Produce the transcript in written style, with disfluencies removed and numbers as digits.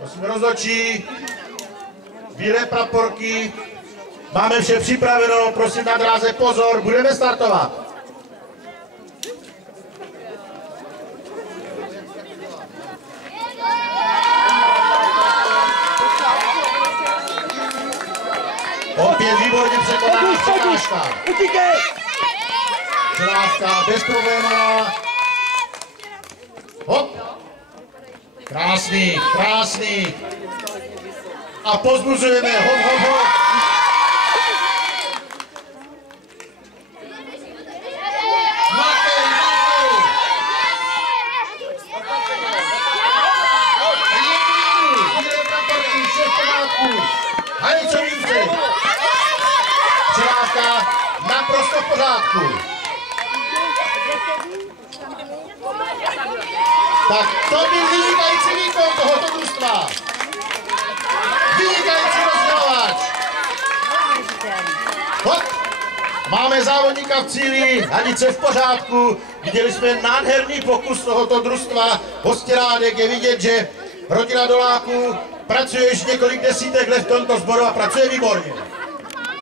Prosím rozhodčí, bílé praporky, máme vše připraveno, prosím na dráze pozor, budeme startovat. Opět výborně překonaná překážka. Přelážka bezproblémová. Hop. Krásný, krásný. A pozbuzujeme, hop, hop, hop. Matej, Matej. Bílé praporky, vše v pořádku. Haličovice. Přelážka naprosto v pořádku. Tak to byl vynikající výkon tohoto družstva. Vynikající rozdělovač. Hop. Máme závodníka v cíli, hadice v pořádku. Viděli jsme nádherný pokus tohoto družstva. Hostěrádek, je vidět, že rodina Doláků pracuje již několik desítek let v tomto sboru a pracuje výborně.